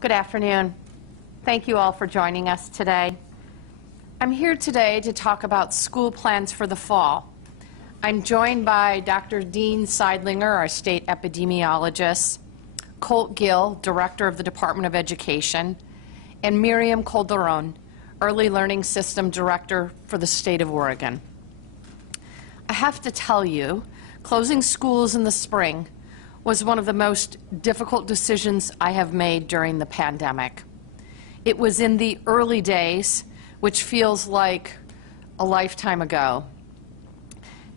Good afternoon. Thank you all for joining us today. I'm here today to talk about school plans for the fall. I'm joined by Dr. Dean Seidlinger, our state epidemiologist, Colt Gill, Director of the Department of Education, and Miriam Calderon, Early Learning System Director for the state of Oregon. I have to tell you, closing schools in the spring was one of the most difficult decisions I have made during the pandemic. It was in the early days, which feels like a lifetime ago.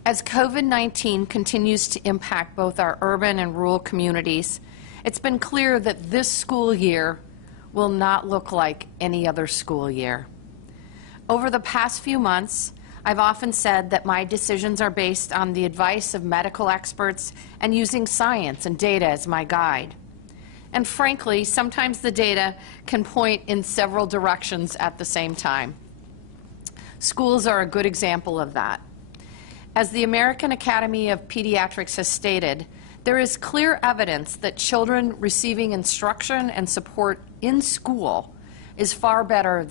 As COVID-19 continues to impact both our urban and rural communities, it's been clear that this school year will not look like any other school year. Over the past few months, I've often said that my decisions are based on the advice of medical experts and using science and data as my guide. And frankly, sometimes the data can point in several directions at the same time. Schools are a good example of that. As the American Academy of Pediatrics has stated, there is clear evidence that children receiving instruction and support in school is far better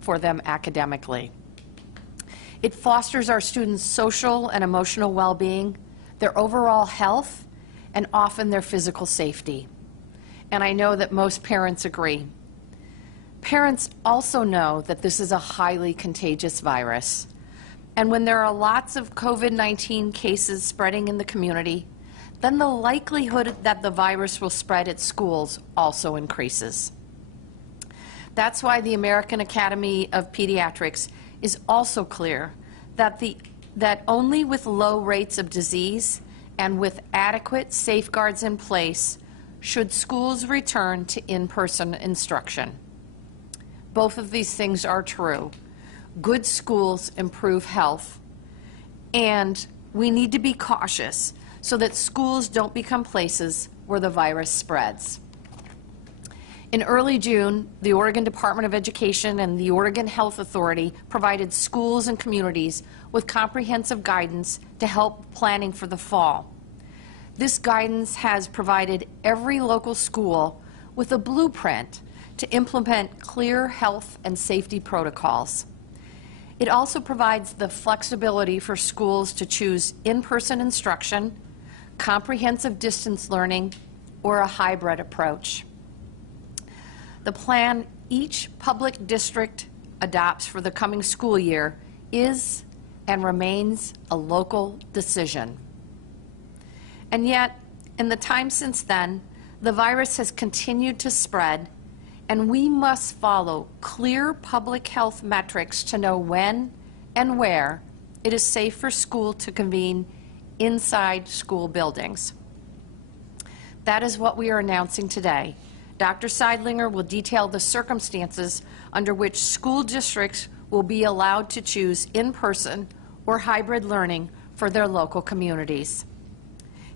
for them academically. It fosters our students' social and emotional well-being, their overall health, and often their physical safety. And I know that most parents agree. Parents also know that this is a highly contagious virus. And when there are lots of COVID-19 cases spreading in the community, then the likelihood that the virus will spread at schools also increases. That's why the American Academy of Pediatrics is also clear that only with low rates of disease and with adequate safeguards in place should schools return to in-person instruction. Both of these things are true. Good schools improve health, and we need to be cautious so that schools don't become places where the virus spreads. In early June, the Oregon Department of Education and the Oregon Health Authority provided schools and communities with comprehensive guidance to help planning for the fall. This guidance has provided every local school with a blueprint to implement clear health and safety protocols. It also provides the flexibility for schools to choose in-person instruction, comprehensive distance learning, or a hybrid approach. The plan each public district adopts for the coming school year is and remains a local decision. And yet, in the time since then, the virus has continued to spread, and we must follow clear public health metrics to know when and where it is safe for school to convene inside school buildings. That is what we are announcing today. Dr. Seidlinger will detail the circumstances under which school districts will be allowed to choose in-person or hybrid learning for their local communities.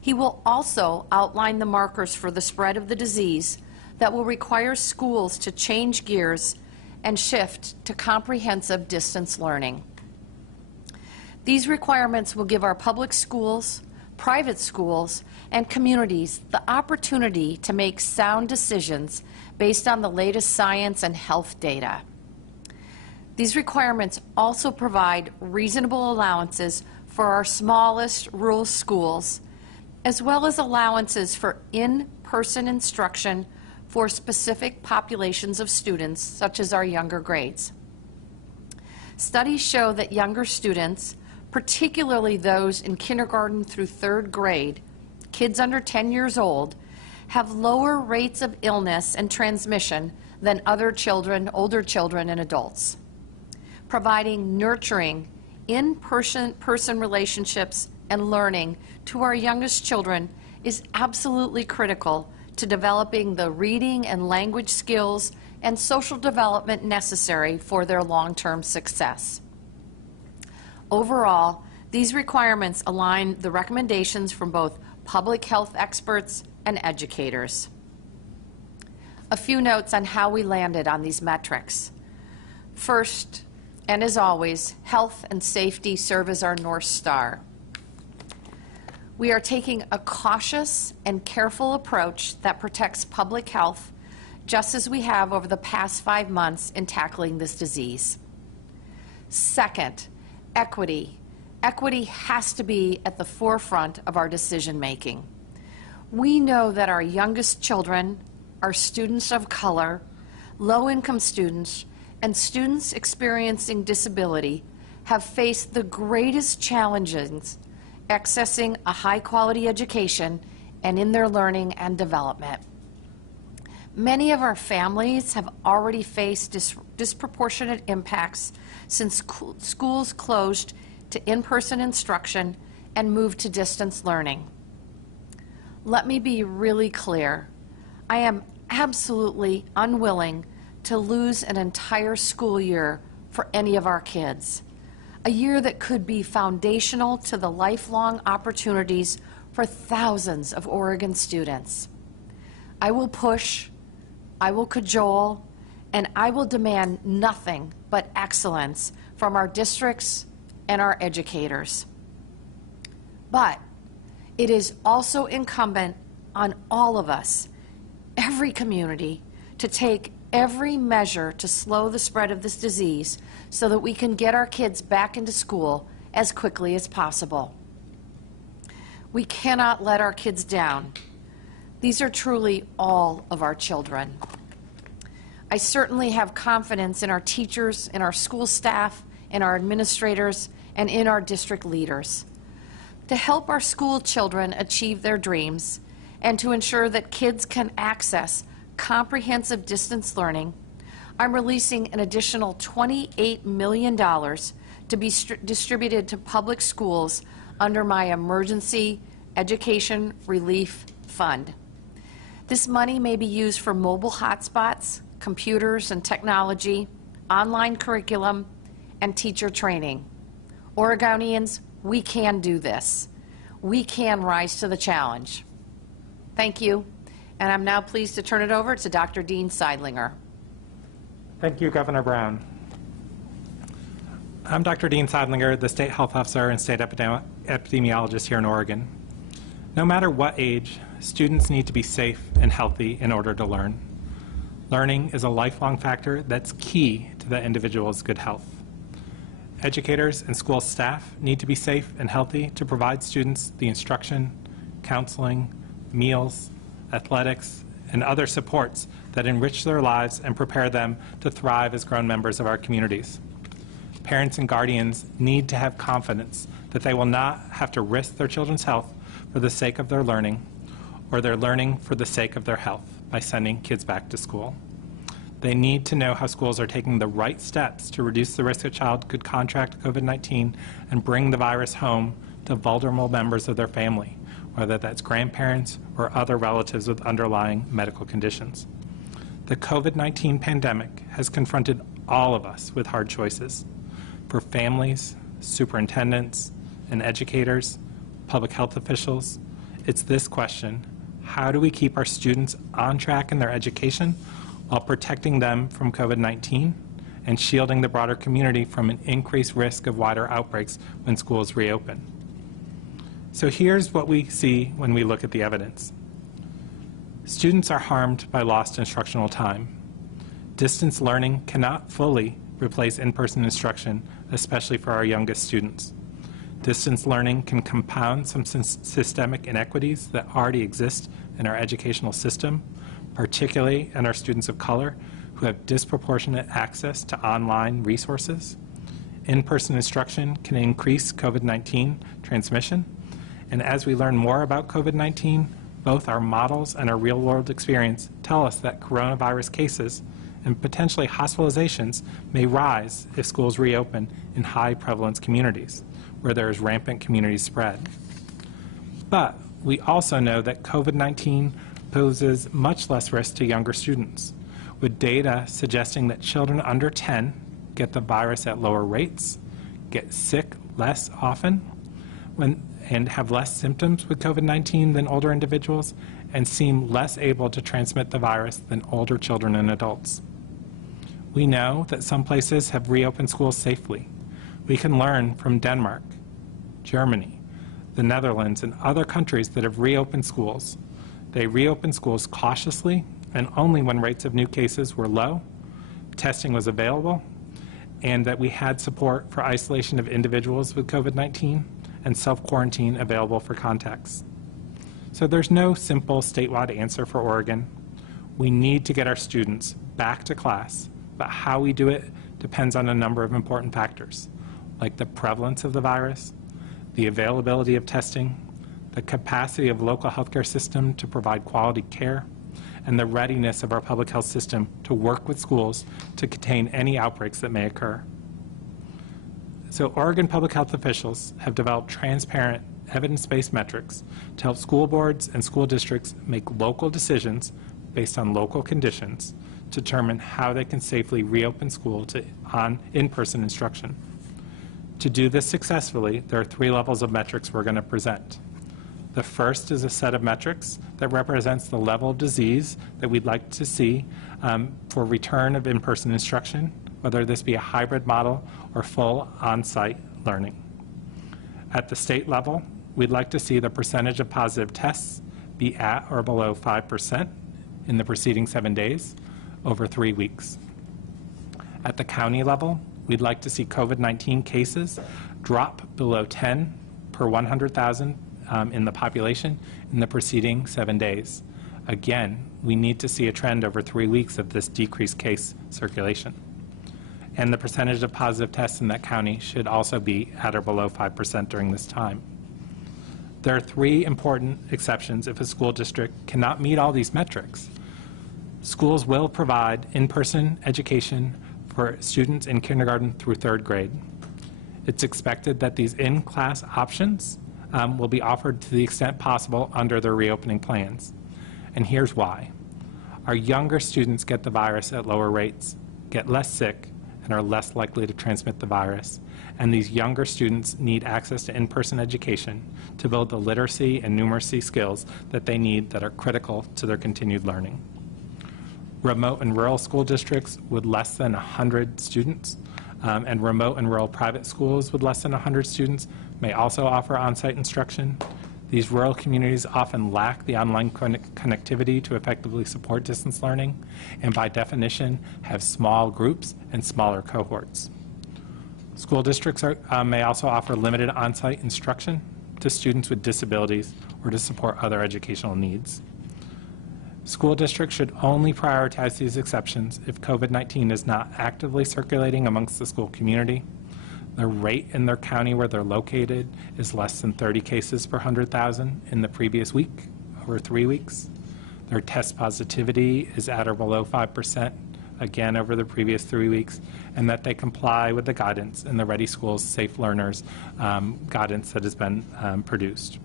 He will also outline the markers for the spread of the disease that will require schools to change gears and shift to comprehensive distance learning. These requirements will give our public schools, private schools, and communities the opportunity to make sound decisions based on the latest science and health data. These requirements also provide reasonable allowances for our smallest rural schools, as well as allowances for in-person instruction for specific populations of students, such as our younger grades. Studies show that younger students, particularly those in kindergarten through third grade, kids under 10 years old, have lower rates of illness and transmission than other children, older children, and adults. Providing nurturing, in-person relationships and learning to our youngest children is absolutely critical to developing the reading and language skills and social development necessary for their long-term success. Overall, these requirements align the recommendations from both public health experts and educators. A few notes on how we landed on these metrics. First, and as always, health and safety serve as our North Star. We are taking a cautious and careful approach that protects public health just as we have over the past 5 months in tackling this disease. Second, equity. Equity has to be at the forefront of our decision making. We know that our youngest children, our students of color, low-income students, and students experiencing disability have faced the greatest challenges accessing a high-quality education and in their learning and development. Many of our families have already faced disproportionate impacts since schools closed to in-person instruction and moved to distance learning. Let me be really clear. I am absolutely unwilling to lose an entire school year for any of our kids. A year that could be foundational to the lifelong opportunities for thousands of Oregon students. I will push, I will cajole, and I will demand nothing but excellence from our districts and our educators. But it is also incumbent on all of us, every community, to take every measure to slow the spread of this disease so that we can get our kids back into school as quickly as possible. We cannot let our kids down. These are truly all of our children. I certainly have confidence in our teachers, in our school staff, in our administrators, and in our district leaders. To help our school children achieve their dreams and to ensure that kids can access comprehensive distance learning, I'm releasing an additional $28 million to be distributed to public schools under my Emergency Education Relief Fund. This money may be used for mobile hotspots, computers and technology, online curriculum, and teacher training. Oregonians, we can do this. We can rise to the challenge. Thank you, and I'm now pleased to turn it over to Dr. Dean Seidlinger. Thank you, Governor Brown. I'm Dr. Dean Seidlinger, the State Health Officer and State Epidemiologist here in Oregon. No matter what age, students need to be safe and healthy in order to learn. Learning is a lifelong factor that's key to the individual's good health. Educators and school staff need to be safe and healthy to provide students the instruction, counseling, meals, athletics, and other supports that enrich their lives and prepare them to thrive as grown members of our communities. Parents and guardians need to have confidence that they will not have to risk their children's health for the sake of their learning, or their learning for the sake of their health by sending kids back to school. They need to know how schools are taking the right steps to reduce the risk a child could contract COVID-19 and bring the virus home to vulnerable members of their family, whether that's grandparents or other relatives with underlying medical conditions. The COVID-19 pandemic has confronted all of us with hard choices. For families, superintendents, and educators, public health officials, it's this question: how do we keep our students on track in their education while protecting them from COVID-19 and shielding the broader community from an increased risk of wider outbreaks when schools reopen? So here's what we see when we look at the evidence. Students are harmed by lost instructional time. Distance learning cannot fully replace in-person instruction, especially for our youngest students. Distance learning can compound some systemic inequities that already exist in our educational system, particularly in our students of color who have disproportionate access to online resources. In-person instruction can increase COVID-19 transmission, and as we learn more about COVID-19, both our models and our real-world experience tell us that coronavirus cases and potentially hospitalizations may rise if schools reopen in high-prevalence communities, where there is rampant community spread. But we also know that COVID-19 poses much less risk to younger students, with data suggesting that children under 10 get the virus at lower rates, get sick less often, and have less symptoms with COVID-19 than older individuals, and seem less able to transmit the virus than older children and adults. We know that some places have reopened schools safely. We can learn from Denmark, Germany, the Netherlands, and other countries that have reopened schools. They reopened schools cautiously and only when rates of new cases were low, testing was available, and that we had support for isolation of individuals with COVID-19 and self-quarantine available for contacts. So there's no simple statewide answer for Oregon. We need to get our students back to class, but how we do it depends on a number of important factors, like the prevalence of the virus, the availability of testing, the capacity of local healthcare system to provide quality care, and the readiness of our public health system to work with schools to contain any outbreaks that may occur. So Oregon public health officials have developed transparent, evidence-based metrics to help school boards and school districts make local decisions based on local conditions to determine how they can safely reopen school to in-person instruction. To do this successfully, there are 3 levels of metrics we're going to present. The first is a set of metrics that represents the level of disease that we'd like to see for return of in-person instruction, whether this be a hybrid model or full on-site learning. At the state level, we'd like to see the percentage of positive tests be at or below 5% in the preceding 7 days over 3 weeks. At the county level, we'd like to see COVID-19 cases drop below 10 per 100,000 in the population in the preceding 7 days. Again, we need to see a trend over 3 weeks of this decreased case circulation. And the percentage of positive tests in that county should also be at or below 5% during this time. There are 3 important exceptions if a school district cannot meet all these metrics. Schools will provide in-person education for students in kindergarten through 3rd grade. It's expected that these in-class options will be offered to the extent possible under their reopening plans. And here's why. Our younger students get the virus at lower rates, get less sick, and are less likely to transmit the virus. And these younger students need access to in-person education to build the literacy and numeracy skills that they need that are critical to their continued learning. Remote and rural school districts with less than 100 students and remote and rural private schools with less than 100 students may also offer on-site instruction. These rural communities often lack the online connectivity to effectively support distance learning, and by definition have small groups and smaller cohorts. School districts may also offer limited on-site instruction to students with disabilities or to support other educational needs. School districts should only prioritize these exceptions if COVID-19 is not actively circulating amongst the school community, the rate in their county where they're located is less than 30 cases per 100,000 in the previous week, over 3 weeks, their test positivity is at or below 5%, again over the previous 3 weeks, and that they comply with the guidance in the Ready Schools Safe Learners guidance that has been produced.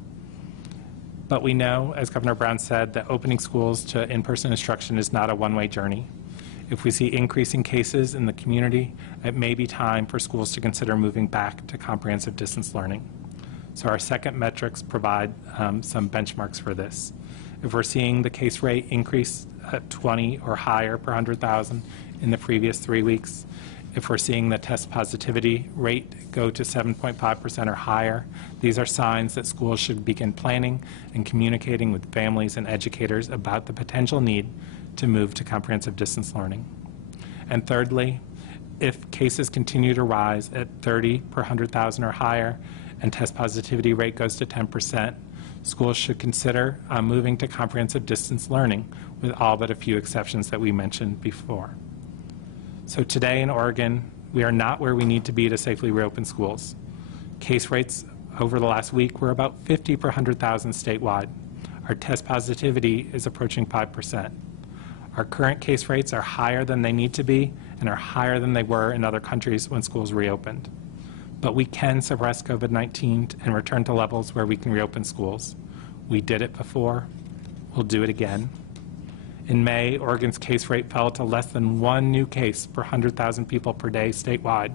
But we know, as Governor Brown said, that opening schools to in-person instruction is not a one-way journey. If we see increasing cases in the community, it may be time for schools to consider moving back to comprehensive distance learning. So our second metrics provide some benchmarks for this. If we're seeing the case rate increase at 20 or higher per 100,000 in the previous 3 weeks, if we're seeing the test positivity rate go to 7.5% or higher, these are signs that schools should begin planning and communicating with families and educators about the potential need to move to comprehensive distance learning. And thirdly, if cases continue to rise at 30 per 100,000 or higher and test positivity rate goes to 10%, schools should consider moving to comprehensive distance learning with all but a few exceptions that we mentioned before. So today in Oregon, we are not where we need to be to safely reopen schools. Case rates over the last week were about 50 per 100,000 statewide. Our test positivity is approaching 5%. Our current case rates are higher than they need to be and are higher than they were in other countries when schools reopened. But we can suppress COVID-19 and return to levels where we can reopen schools. We did it before. We'll do it again. In May, Oregon's case rate fell to less than 1 new case per 100,000 people per day statewide.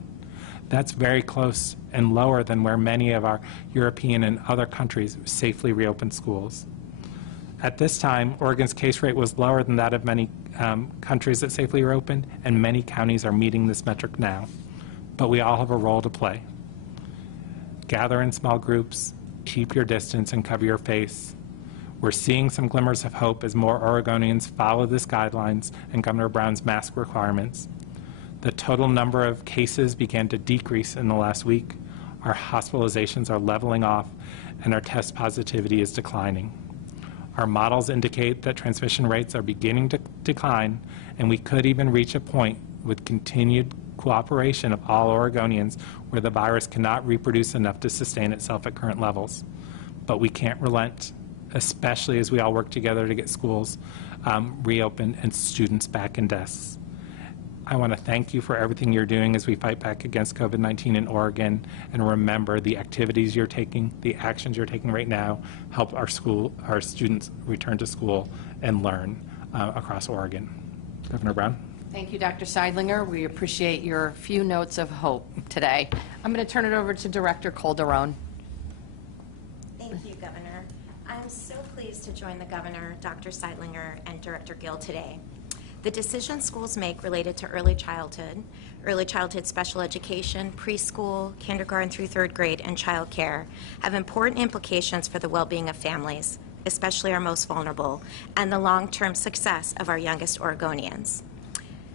That's very close and lower than where many of our European and other countries safely reopened schools. At this time, Oregon's case rate was lower than that of many countries that safely reopened, and many counties are meeting this metric now. But we all have a role to play. Gather in small groups, keep your distance and cover your face, We're seeing some glimmers of hope as more Oregonians follow this guidelines and Governor Brown's mask requirements. The total number of cases began to decrease in the last week. Our hospitalizations are leveling off, and our test positivity is declining. Our models indicate that transmission rates are beginning to decline, and we could even reach a point with continued cooperation of all Oregonians where the virus cannot reproduce enough to sustain itself at current levels. But we can't relent, especially as we all work together to get schools reopened and students back in desks. I want to thank you for everything you're doing as we fight back against COVID-19 in Oregon, and remember the activities you're taking, the actions you're taking right now help our students return to school and learn across Oregon. Governor Brown. Thank you, Dr. Seidlinger. We appreciate your few notes of hope today. I'm going to turn it over to Director Calderon. Thank you, Governor. I'm so pleased to join the Governor, Dr. Seidlinger, and Director Gill today. The decisions schools make related to early childhood special education, preschool, kindergarten through third grade, and child care have important implications for the well-being of families, especially our most vulnerable, and the long-term success of our youngest Oregonians.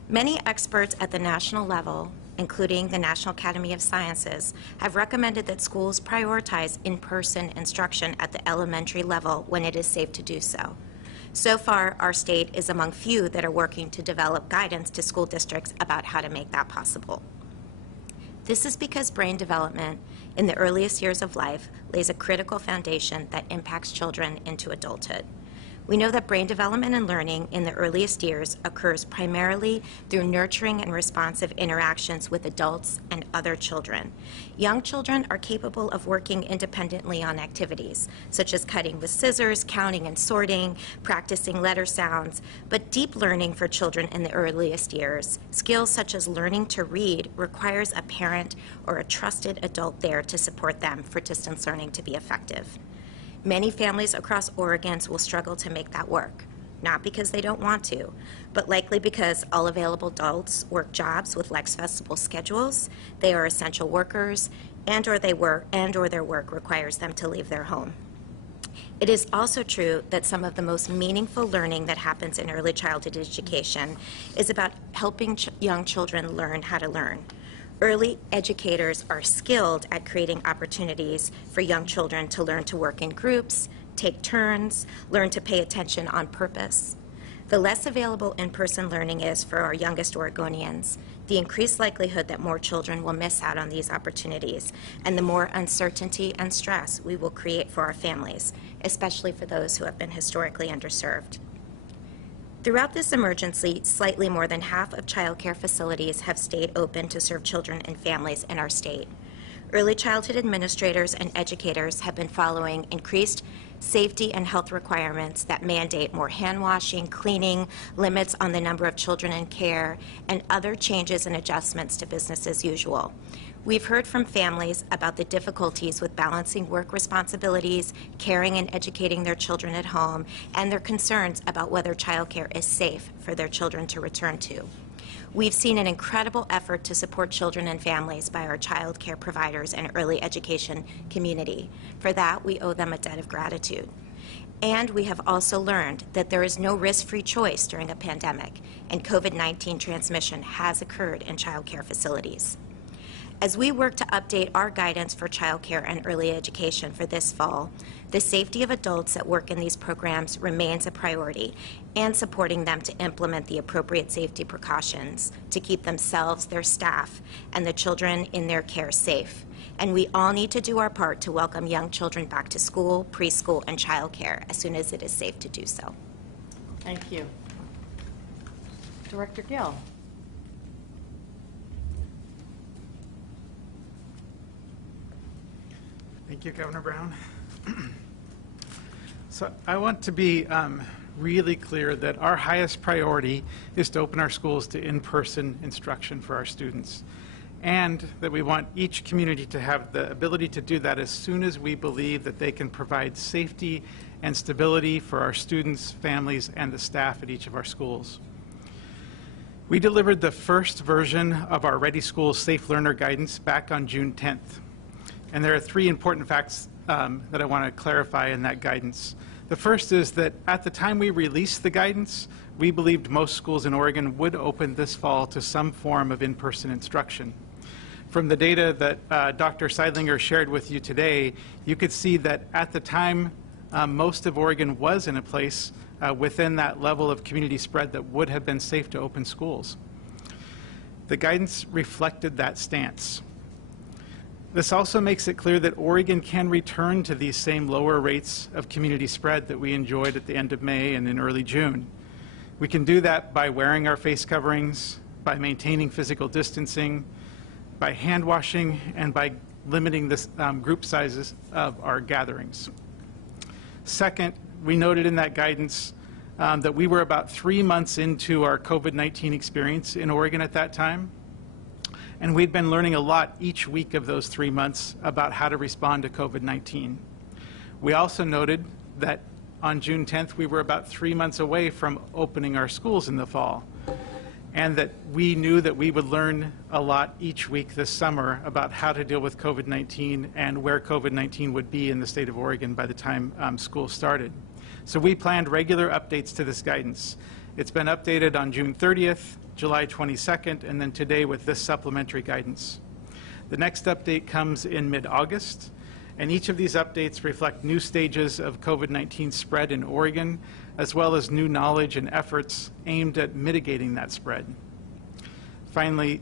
Many experts at the national level, including the National Academy of Sciences, have recommended that schools prioritize in-person instruction at the elementary level when it is safe to do so. So far, our state is among few that are working to develop guidance to school districts about how to make that possible. This is because brain development in the earliest years of life lays a critical foundation that impacts children into adulthood. We know that brain development and learning in the earliest years occurs primarily through nurturing and responsive interactions with adults and other children. Young children are capable of working independently on activities, such as cutting with scissors, counting and sorting, practicing letter sounds, but deep learning for children in the earliest years, skills such as learning to read, requires a parent or a trusted adult there to support them for distance learning to be effective. Many families across Oregon will struggle to make that work, not because they don't want to, but likely because all available adults work jobs with flexible schedules, they are essential workers, and/or their work requires them to leave their home. It is also true that some of the most meaningful learning that happens in early childhood education is about helping young children learn how to learn. Early educators are skilled at creating opportunities for young children to learn to work in groups, take turns, learn to pay attention on purpose. The less available in-person learning is for our youngest Oregonians, the increased likelihood that more children will miss out on these opportunities, and the more uncertainty and stress we will create for our families, especially for those who have been historically underserved. Throughout this emergency, slightly more than half of child care facilities have stayed open to serve children and families in our state. Early childhood administrators and educators have been following increased safety and health requirements that mandate more hand washing, cleaning, limits on the number of children in care, and other changes and adjustments to business as usual. We've heard from families about the difficulties with balancing work responsibilities, caring and educating their children at home, and their concerns about whether childcare is safe for their children to return to. We've seen an incredible effort to support children and families by our child care providers and early education community. For that, we owe them a debt of gratitude. And we have also learned that there is no risk-free choice during a pandemic, and COVID-19 transmission has occurred in child care facilities. As we work to update our guidance for childcare and early education for this fall, the safety of adults that work in these programs remains a priority, and supporting them to implement the appropriate safety precautions to keep themselves, their staff, and the children in their care safe. And we all need to do our part to welcome young children back to school, preschool, and childcare as soon as it is safe to do so. Thank you. Director Gill. Thank you, Governor Brown. So I want to be really clear that our highest priority is to open our schools to in-person instruction for our students, and that we want each community to have the ability to do that as soon as we believe that they can provide safety and stability for our students, families, and the staff at each of our schools. We delivered the first version of our Ready Schools Safe Learner Guidance back on June 10th. And there are three important facts that I want to clarify in that guidance. The first is that at the time we released the guidance, we believed most schools in Oregon would open this fall to some form of in-person instruction. From the data that Dr. Seidlinger shared with you today, you could see that at the time, most of Oregon was in a place within that level of community spread that would have been safe to open schools. The guidance reflected that stance. This also makes it clear that Oregon can return to these same lower rates of community spread that we enjoyed at the end of May and in early June. We can do that by wearing our face coverings, by maintaining physical distancing, by hand washing, and by limiting the group sizes of our gatherings. Second, we noted in that guidance that we were about 3 months into our COVID-19 experience in Oregon at that time. And we'd been learning a lot each week of those 3 months about how to respond to COVID-19. We also noted that on June 10th, we were about 3 months away from opening our schools in the fall, and that we knew that we would learn a lot each week this summer about how to deal with COVID-19 and where COVID-19 would be in the state of Oregon by the time school started. So we planned regular updates to this guidance. It's been updated on June 30th, July 22nd, and then today with this supplementary guidance. The next update comes in mid-August, and each of these updates reflect new stages of COVID-19 spread in Oregon, as well as new knowledge and efforts aimed at mitigating that spread. Finally,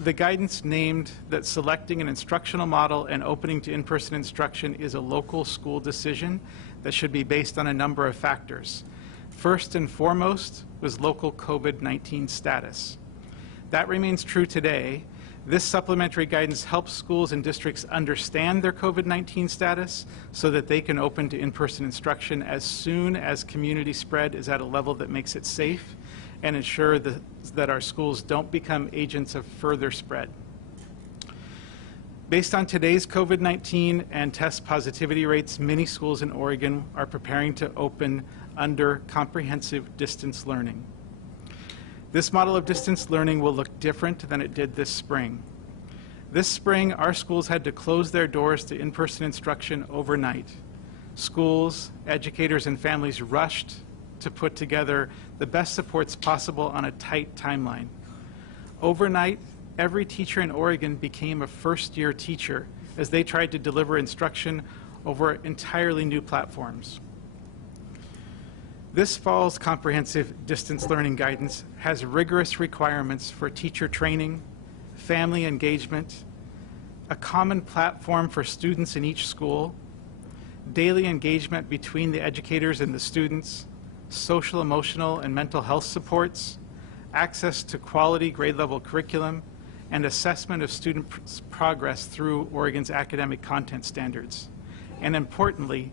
the guidance named that selecting an instructional model and opening to in-person instruction is a local school decision that should be based on a number of factors. First and foremost was local COVID-19 status. That remains true today. This supplementary guidance helps schools and districts understand their COVID-19 status so that they can open to in-person instruction as soon as community spread is at a level that makes it safe, and ensure that our schools don't become agents of further spread. Based on today's COVID-19 and test positivity rates, many schools in Oregon are preparing to open under comprehensive distance learning. This model of distance learning will look different than it did this spring. This spring, our schools had to close their doors to in-person instruction overnight. Schools, educators, and families rushed to put together the best supports possible on a tight timeline. Overnight, every teacher in Oregon became a first-year teacher as they tried to deliver instruction over entirely new platforms. This fall's comprehensive distance learning guidance has rigorous requirements for teacher training, family engagement, a common platform for students in each school, daily engagement between the educators and the students, social, emotional, and mental health supports, access to quality grade-level curriculum, and assessment of student progress through Oregon's academic content standards. And importantly,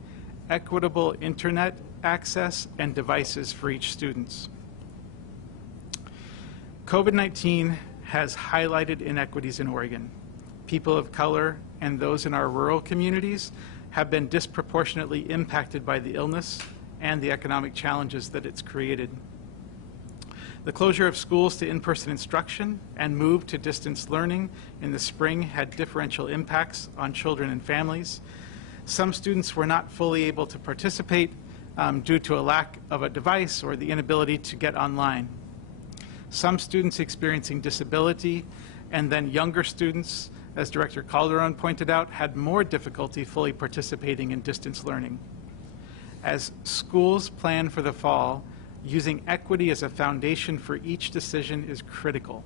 equitable internet access and devices for each student. COVID-19 has highlighted inequities in Oregon. People of color and those in our rural communities have been disproportionately impacted by the illness and the economic challenges that it's created. The closure of schools to in-person instruction and move to distance learning in the spring had differential impacts on children and families. Some students were not fully able to participate due to a lack of a device or the inability to get online. Some students experiencing disability, and then younger students, as Director Calderon pointed out, had more difficulty fully participating in distance learning. As schools plan for the fall, using equity as a foundation for each decision is critical.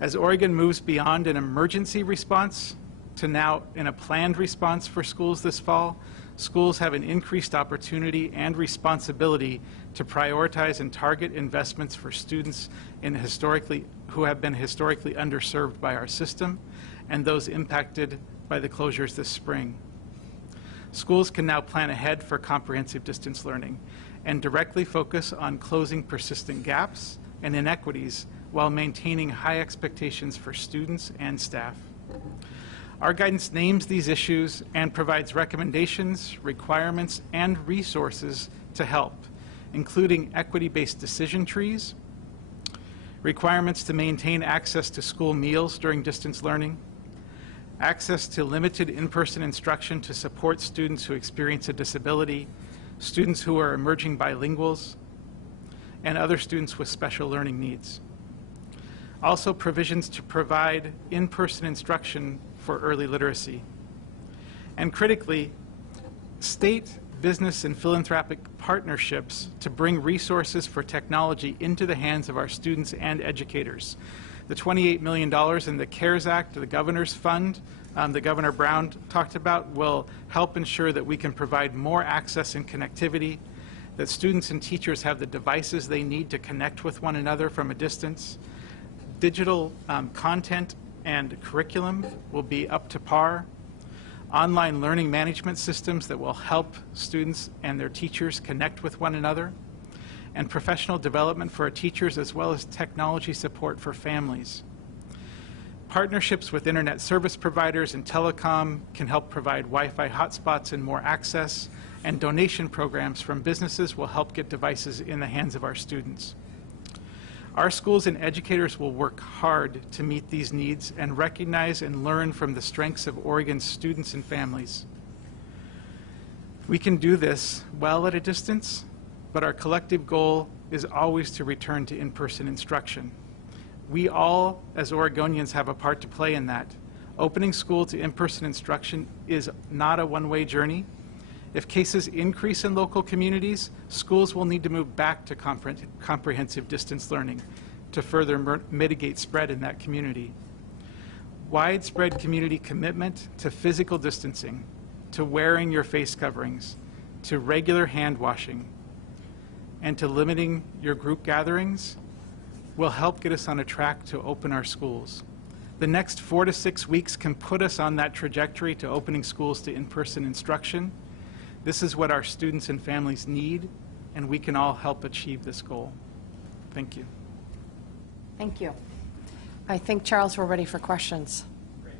As Oregon moves beyond an emergency response to now in a planned response for schools this fall, schools have an increased opportunity and responsibility to prioritize and target investments for students who have been historically underserved by our system and those impacted by the closures this spring. Schools can now plan ahead for comprehensive distance learning and directly focus on closing persistent gaps and inequities while maintaining high expectations for students and staff. Our guidance names these issues and provides recommendations, requirements, and resources to help, including equity-based decision trees, requirements to maintain access to school meals during distance learning, access to limited in-person instruction to support students who experience a disability, students who are emerging bilinguals, and other students with special learning needs. Also, provisions to provide in-person instruction for early literacy. And critically, state, business, and philanthropic partnerships to bring resources for technology into the hands of our students and educators. The $28 million in the CARES Act, the Governor's Fund, that Governor Brown talked about, will help ensure that we can provide more access and connectivity, that students and teachers have the devices they need to connect with one another from a distance. Digital content and curriculum will be up to par. Online learning management systems that will help students and their teachers connect with one another, and professional development for our teachers, as well as technology support for families. Partnerships with internet service providers and telecom can help provide Wi-Fi hotspots and more access, and donation programs from businesses will help get devices in the hands of our students. Our schools and educators will work hard to meet these needs and recognize and learn from the strengths of Oregon's students and families. We can do this well at a distance, but our collective goal is always to return to in-person instruction. We all, as Oregonians, have a part to play in that. Opening school to in-person instruction is not a one-way journey. If cases increase in local communities, schools will need to move back to comprehensive distance learning to further mitigate spread in that community. Widespread community commitment to physical distancing, to wearing your face coverings, to regular hand washing, and to limiting your group gatherings will help get us on a track to open our schools. The next 4 to 6 weeks can put us on that trajectory to opening schools to in-person instruction. This is what our students and families need, and we can all help achieve this goal. Thank you. Thank you. I think, Charles, we're ready for questions. Great.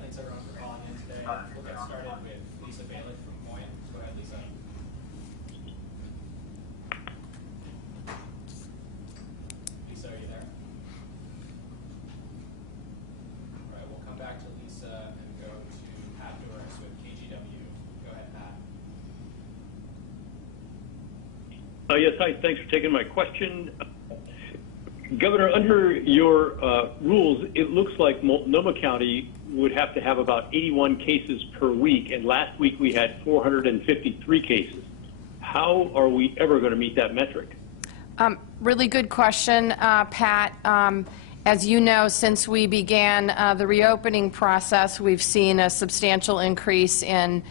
Thanks, everyone, for calling in today. We'll get started with Lisa Bailiff from Moyen. Go ahead, Lisa. Lisa, are you there? All right, we'll come back to Lisa and go to Pat Doris with KGW. Go ahead, Pat. Yes, hi. Thanks for taking my question. Governor, under your rules, it looks like Multnomah County would have to have about 81 cases per week, and last week we had 453 cases. How are we ever going to meet that metric? Really good question, Pat. As you know, since we began the reopening process, we've seen a substantial increase in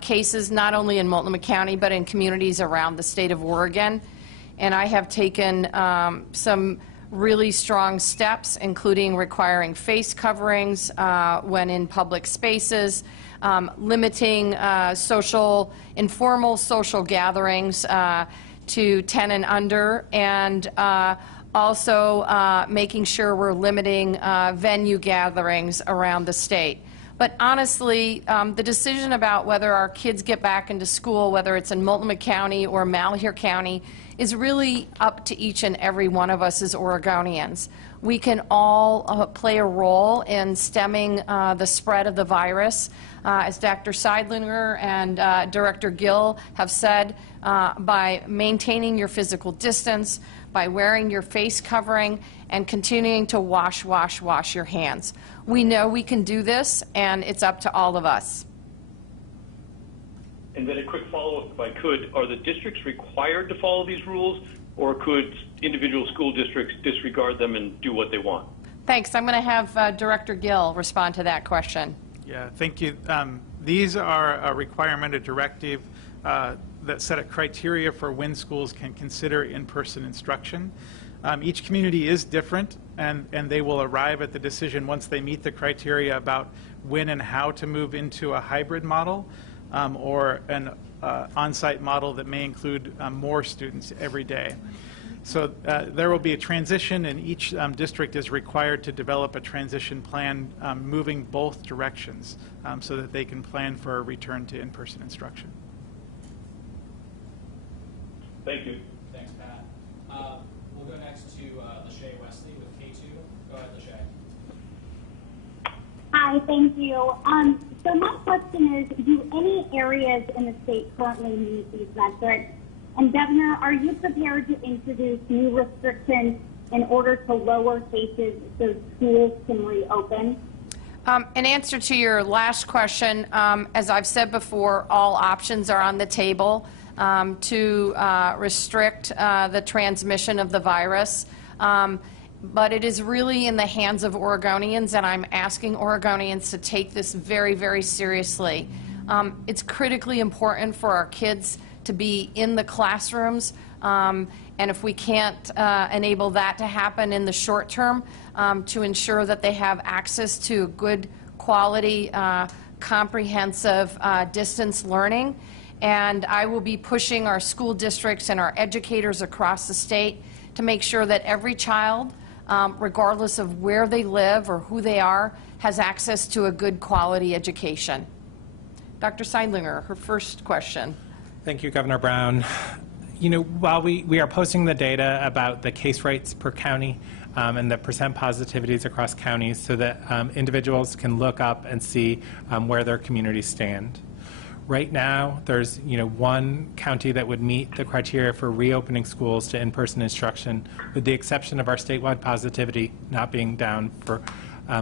cases, not only in Multnomah County, but in communities around the state of Oregon. And I have taken some really strong steps, including requiring face coverings when in public spaces, limiting informal social gatherings to 10 and under, and also making sure we're limiting venue gatherings around the state. But honestly, the decision about whether our kids get back into school, whether it's in Multnomah County or Malheur County, is really up to each and every one of us as Oregonians. We can all play a role in stemming the spread of the virus. As Dr. Seidlinger and Director Gill have said, by maintaining your physical distance, by wearing your face covering, and continuing to wash your hands. We know we can do this, and it's up to all of us. And then a quick follow-up, if I could. Are the districts required to follow these rules, or could individual school districts disregard them and do what they want? Thanks. I'm going to have Director Gill respond to that question. Yeah, thank you. These are a requirement, a directive that set a criteria for when schools can consider in-person instruction. Each community is different, and they will arrive at the decision once they meet the criteria about when and how to move into a hybrid model or an on-site model that may include more students every day. So there will be a transition, and each district is required to develop a transition plan moving both directions so that they can plan for a return to in-person instruction. Thank you. Thanks, Pat. We'll go next to Lachey Wesley with K2. Go ahead, Lachey. Hi, thank you. So my question is, do any areas in the state currently meet these metrics? And Governor, are you prepared to introduce new restrictions in order to lower cases so schools can reopen? In answer to your last question, as I've said before, all options are on the table to restrict the transmission of the virus. But it is really in the hands of Oregonians, and I'm asking Oregonians to take this very, very seriously. It's critically important for our kids to be in the classrooms, and if we can't enable that to happen in the short term, to ensure that they have access to good quality, comprehensive distance learning. And I will be pushing our school districts and our educators across the state to make sure that every child, regardless of where they live or who they are, has access to a good quality education. Dr. Seidlinger, her first question. Thank you, Governor Brown. You know, while we are posting the data about the case rates per county and the percent positivities across counties so that individuals can look up and see where their communities stand. Right now, there's one county that would meet the criteria for reopening schools to in-person instruction, with the exception of our statewide positivity not being down for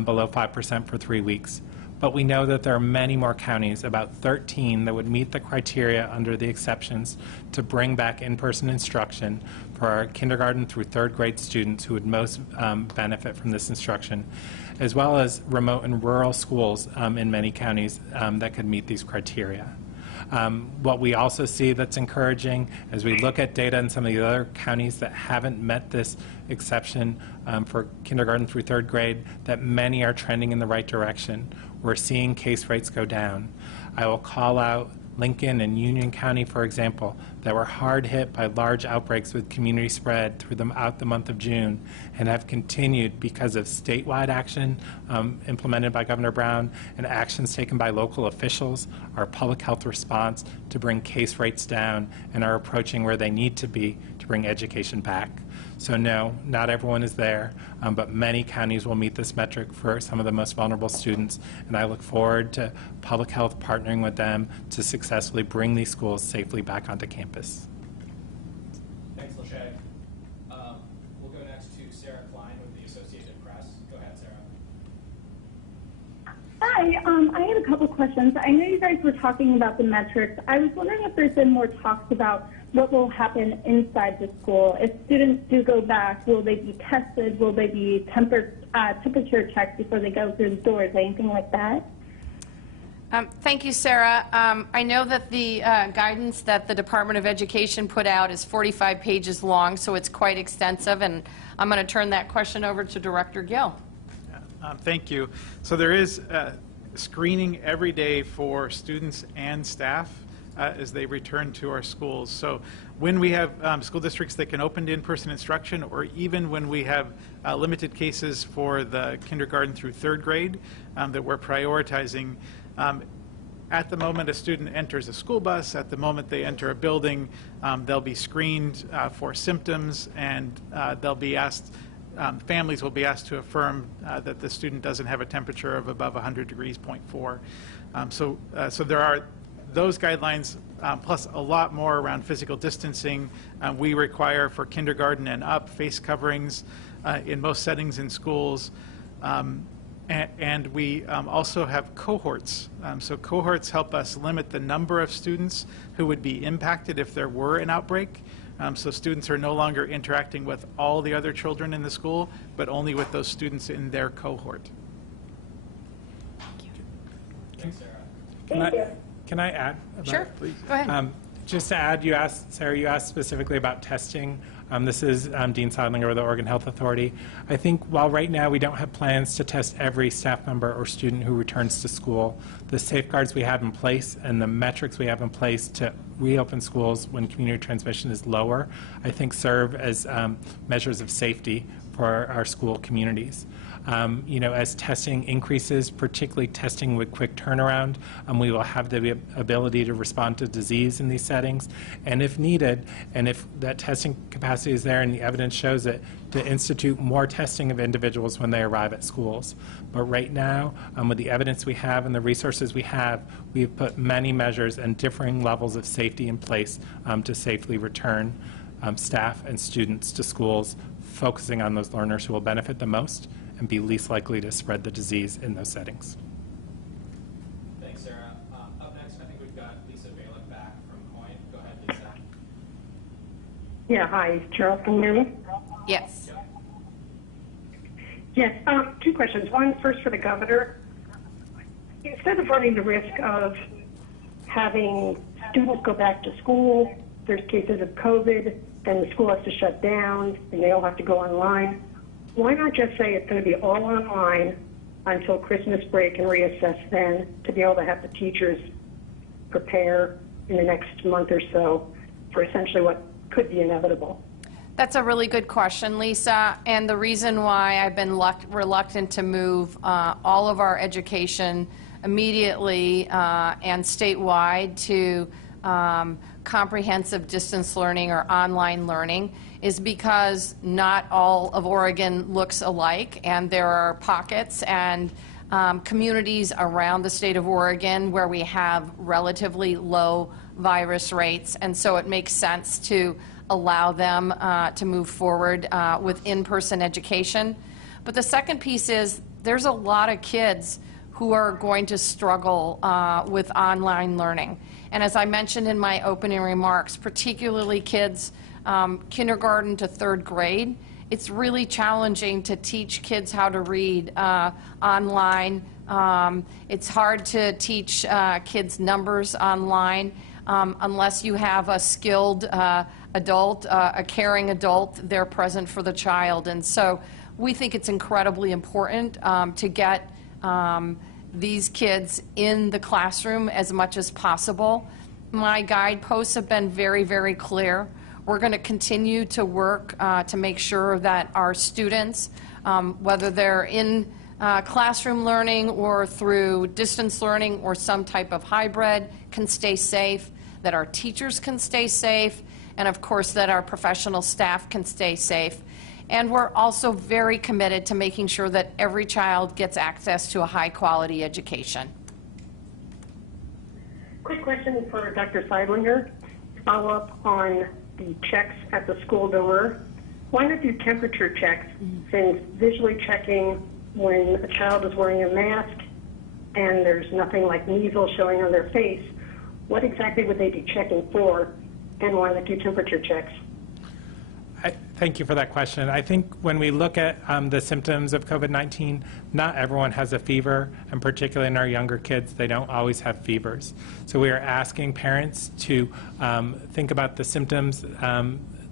below 5% for 3 weeks. But we know that there are many more counties, about 13, that would meet the criteria under the exceptions to bring back in-person instruction for our kindergarten through third grade students who would most benefit from this instruction, as well as remote and rural schools in many counties that could meet these criteria. What we also see that's encouraging as we look at data in some of the other counties that haven't met this exception for kindergarten through third grade, that many are trending in the right direction. We're seeing case rates go down. I will call out Lincoln and Union County, for example, that were hard hit by large outbreaks with community spread throughout the month of June and have continued because of statewide action implemented by Governor Brown and actions taken by local officials, our public health response to bring case rates down, and are approaching where they need to be to bring education back. So no, not everyone is there, but many counties will meet this metric for some of the most vulnerable students, and I look forward to public health partnering with them to successfully bring these schools safely back onto campus. Thanks, Lashag. We'll go next to Sarah Klein with the Associated Press. Go ahead, Sarah. Hi, I had a couple questions. I know you guys were talking about the metrics. I was wondering if there's been more talks about what will happen inside the school. If students do go back, will they be tested? Will they be temperature checked before they go through the doors? Anything like that? Thank you, Sarah. I know that the guidance that the Department of Education put out is 45 pages long, so it's quite extensive, and I'm going to turn that question over to Director Gill. Thank you. So there is screening every day for students and staff as they return to our schools. So when we have school districts that can open to in-person instruction, or even when we have limited cases for the kindergarten through third grade that we're prioritizing, at the moment a student enters a school bus, at the moment they enter a building, they'll be screened for symptoms, and they'll be asked, families will be asked to affirm that the student doesn't have a temperature of above 100 degrees, 0.4. So there are those guidelines, plus a lot more around physical distancing. We require for kindergarten and up face coverings in most settings in schools. And we also have cohorts. So cohorts help us limit the number of students who would be impacted if there were an outbreak. So students are no longer interacting with all the other children in the school, but only with those students in their cohort. Thanks, Sarah. Thank you. Can I add? Sure, please. Go ahead. Just to add, Sarah, you asked specifically about testing. This is Dean Seidlinger with the Oregon Health Authority. I think while right now we don't have plans to test every staff member or student who returns to school, the safeguards we have in place and the metrics we have in place to reopen schools when community transmission is lower, I think serve as measures of safety for for our school communities. As testing increases, particularly testing with quick turnaround, we will have the ability to respond to disease in these settings, and if needed, and if that testing capacity is there and the evidence shows it, to institute more testing of individuals when they arrive at schools. But right now, with the evidence we have and the resources we have, we've put many measures and differing levels of safety in place to safely return staff and students to schools, focusing on those learners who will benefit the most and be least likely to spread the disease in those settings. Thanks, Sarah. Up next, I think we've got Lisa Balick back from Coin. Go ahead, Lisa. Yeah, hi, Charles, can you hear me? Yes. Yes, two questions. One, first for the governor. Instead of running the risk of having students go back to school, there's cases of COVID, and the school has to shut down, and they all have to go online, why not just say it's going to be all online until Christmas break and reassess then, to be able to have the teachers prepare in the next month or so for essentially what could be inevitable? That's a really good question, Lisa, and the reason why I've been reluctant to move all of our education immediately and statewide to comprehensive distance learning or online learning is because not all of Oregon looks alike, and there are pockets and communities around the state of Oregon where we have relatively low virus rates, and so it makes sense to allow them to move forward with in-person education. But the second piece is there's a lot of kids who are going to struggle with online learning. And as I mentioned in my opening remarks, particularly kids kindergarten to third grade, it's really challenging to teach kids how to read online. It's hard to teach kids numbers online unless you have a skilled adult, a caring adult there present for the child. And so we think it's incredibly important to get these kids in the classroom as much as possible. My guideposts have been very, very clear. We're going to continue to work to make sure that our students, whether they're in classroom learning or through distance learning or some type of hybrid, can stay safe, that our teachers can stay safe, and of course that our professional staff can stay safe. And we're also very committed to making sure that every child gets access to a high-quality education. Quick question for Dr. Seidlinger. Follow up on the checks at the school door. Why not do temperature checks, since visually checking when a child is wearing a mask and there's nothing like measles showing on their face, what exactly would they be checking for, and why not do temperature checks? Thank you for that question. I think when we look at the symptoms of COVID-19, not everyone has a fever, and particularly in our younger kids, they don't always have fevers. So we are asking parents to think about the symptoms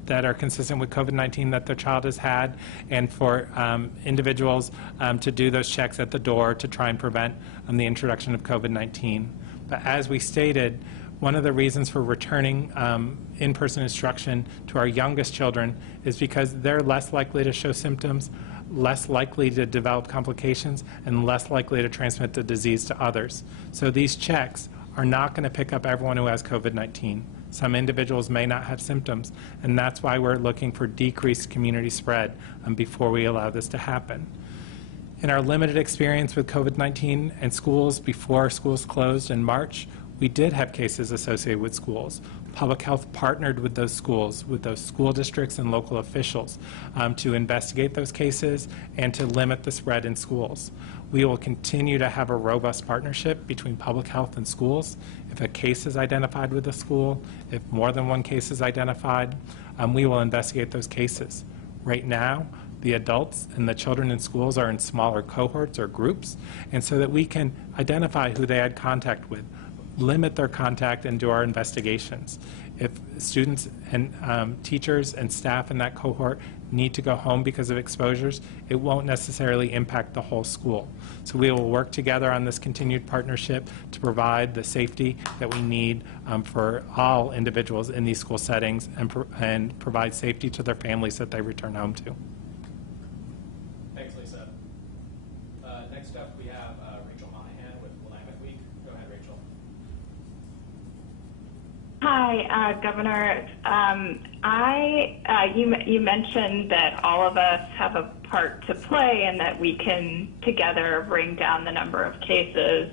that are consistent with COVID-19 that their child has had, and for individuals to do those checks at the door to try and prevent the introduction of COVID-19. But as we stated, one of the reasons for returning in-person instruction to our youngest children is because they're less likely to show symptoms, less likely to develop complications, and less likely to transmit the disease to others. So these checks are not going to pick up everyone who has COVID-19. Some individuals may not have symptoms, and that's why we're looking for decreased community spread before we allow this to happen. In our limited experience with COVID-19 and schools before schools closed in March, we did have cases associated with schools. Public health partnered with those school districts and local officials to investigate those cases and to limit the spread in schools. We will continue to have a robust partnership between public health and schools. If a case is identified with a school, if more than one case is identified, we will investigate those cases. Right now, the adults and the children in schools are in smaller cohorts or groups, and so that we can identify who they had contact with, limit their contact, and do our investigations. If students and teachers and staff in that cohort need to go home because of exposures, it won't necessarily impact the whole school. So we will work together on this continued partnership to provide the safety that we need for all individuals in these school settings and provide safety to their families that they return home to. Next up, we have Rachel Monahan with Willamette Week. Go ahead, Rachel. Hi, Governor. You mentioned that all of us have a part to play and that we can together bring down the number of cases.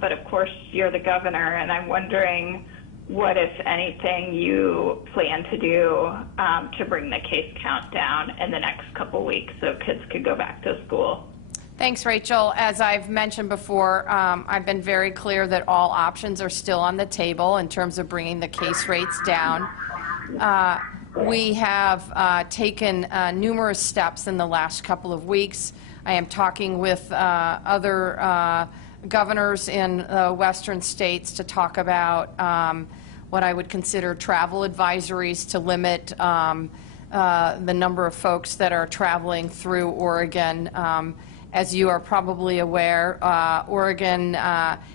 But of course, you're the governor, and I'm wondering what, if anything, you plan to do to bring the case count down in the next couple weeks so kids could go back to school. Thanks, Rachel. As I've mentioned before, I've been very clear that all options are still on the table in terms of bringing the case rates down. We have taken numerous steps in the last couple of weeks. I am talking with other governors in western states to talk about what I would consider travel advisories to limit the number of folks that are traveling through Oregon. As you are probably aware, Oregon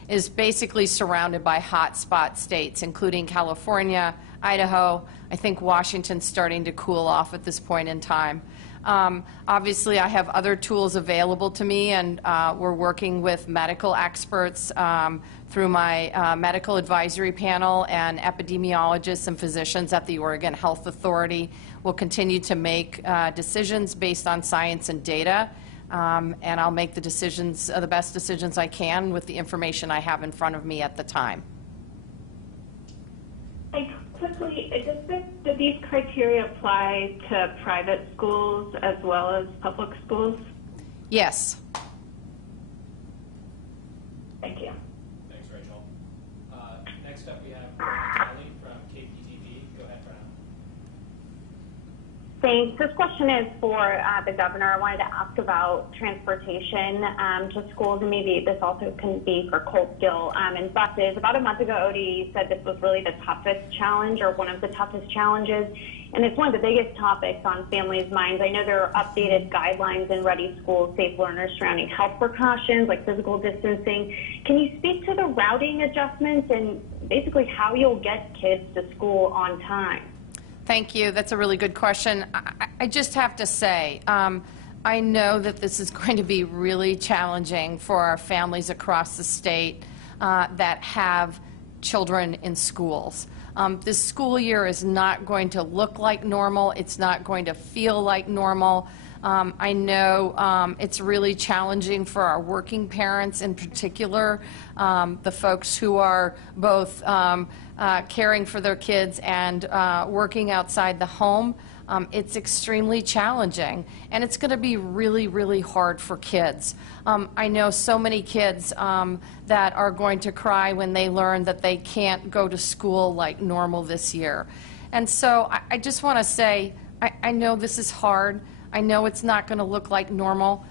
is basically surrounded by hotspot states, including California, Idaho. I think Washington's starting to cool off at this point in time. Obviously, I have other tools available to me, and we're working with medical experts through my medical advisory panel, and epidemiologists and physicians at the Oregon Health Authority will continue to make decisions based on science and data. And I'll make the decisions, the best decisions I can with the information I have in front of me at the time. And quickly, do these criteria apply to private schools as well as public schools? Yes. Thank you. Thanks, Rachel. Next up, we have Kelly from KPTV. Go ahead, Brenna. Thanks. This question is for the governor. I wanted to ask about transportation to schools, and maybe this also can be for Colesville and buses. About a month ago, ODE said this was really the toughest challenge, or one of the toughest challenges, and it's one of the biggest topics on families' minds. I know there are updated guidelines in Ready Schools, Safe Learners surrounding health precautions like physical distancing. Can you speak to the routing adjustments and basically how you'll get kids to school on time? Thank you. That's a really good question. I just have to say, I know that this is going to be really challenging for our families across the state that have children in schools. This school year is not going to look like normal. It's not going to feel like normal. I know it's really challenging for our working parents in particular, the folks who are both caring for their kids and working outside the home. It's extremely challenging, and it's going to be really, really hard for kids. I know so many kids that are going to cry when they learn that they can't go to school like normal this year. And so I just want to say, I know this is hard. I know it's not going to look like normal.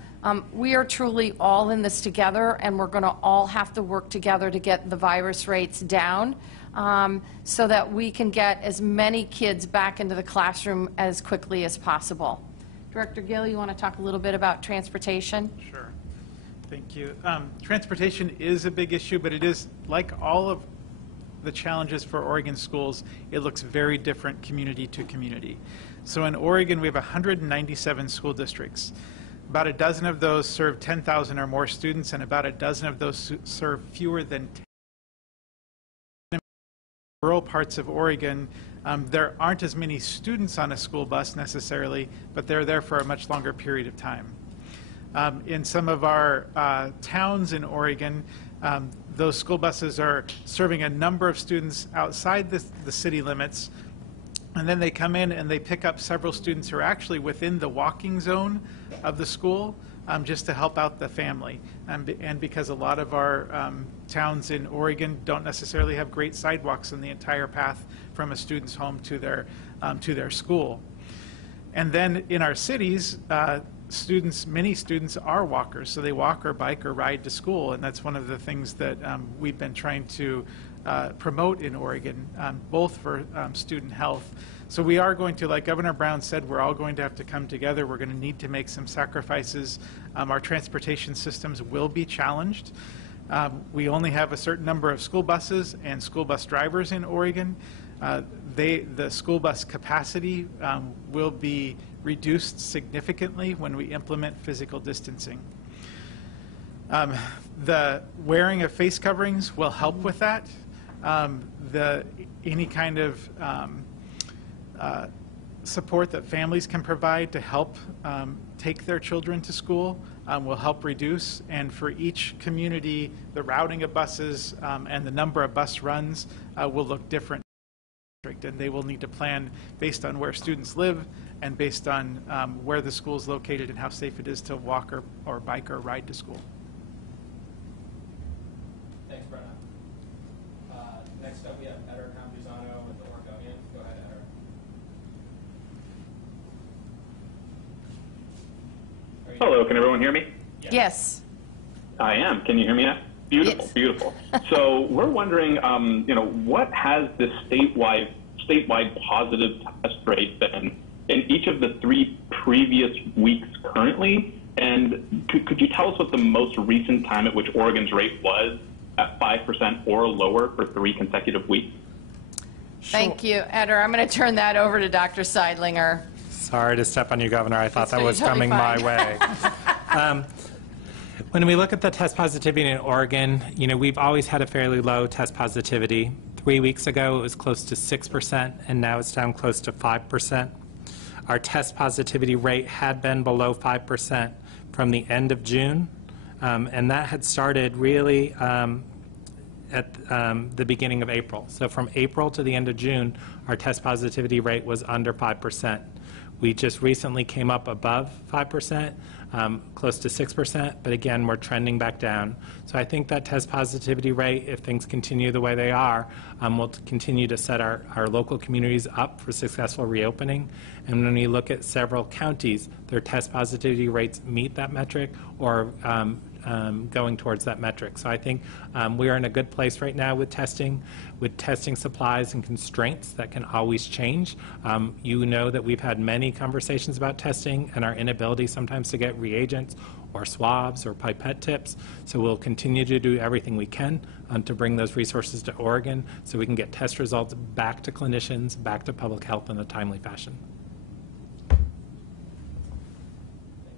We are truly all in this together, and we're going to all have to work together to get the virus rates down so that we can get as many kids back into the classroom as quickly as possible. Director Gill, you want to talk a little bit about transportation? Sure. Thank you. Transportation is a big issue, but it is, like all of the challenges for Oregon schools, it looks very different community to community. So in Oregon, we have 197 school districts. About a dozen of those serve 10,000 or more students, and about a dozen of those serve fewer than 10. In rural parts of Oregon, there aren't as many students on a school bus necessarily, but they're there for a much longer period of time. In some of our towns in Oregon, those school buses are serving a number of students outside the city limits, and then they come in and they pick up several students who are actually within the walking zone of the school just to help out the family. And because a lot of our towns in Oregon don't necessarily have great sidewalks in the entire path from a student's home to their school. And then in our cities, many students are walkers, so they walk or bike or ride to school, and that's one of the things that we've been trying to promote in Oregon, both for student health. So we are going to, like Governor Brown said, we're all going to have to come together. We're going to need to make some sacrifices. Our transportation systems will be challenged. We only have a certain number of school buses and school bus drivers in Oregon. The school bus capacity will be reduced significantly when we implement physical distancing. The wearing of face coverings will help with that. Any kind of support that families can provide to help take their children to school will help reduce. And for each community, the routing of buses and the number of bus runs will look different. And they will need to plan based on where students live and based on where the school is located and how safe it is to walk or bike or ride to school. Thanks, Brenna. Next up, we have Eder Campuzano with the Oregonian. Go ahead, Eder. Hello, can everyone hear me? Yes. I am. Can you hear me now? Beautiful, Yes. beautiful. So we're wondering, what has this statewide positive test rate been in each of the 3 previous weeks currently? And could you tell us what the most recent time at which Oregon's rate was at 5% or lower for 3 consecutive weeks? Thank you, Eder. I'm going to turn that over to Dr. Seidlinger. Sorry to step on you, Governor. I thought that was totally coming fine. my way. When we look at the test positivity in Oregon, we've always had a fairly low test positivity. 3 weeks ago, it was close to 6%, and now it's down close to 5%. Our test positivity rate had been below 5% from the end of June, and that had started really at the beginning of April. So from April to the end of June, our test positivity rate was under 5%. We just recently came up above 5%, close to 6%, but again, we're trending back down. So I think that test positivity rate, if things continue the way they are, will continue to set our local communities up for successful reopening. And when we look at several counties, their test positivity rates meet that metric or going towards that metric. So I think we are in a good place right now with testing supplies and constraints that can always change. You know that we've had many conversations about testing and our inability sometimes to get reagents or swabs or pipette tips. So we'll continue to do everything we can to bring those resources to Oregon so we can get test results back to clinicians, back to public health in a timely fashion.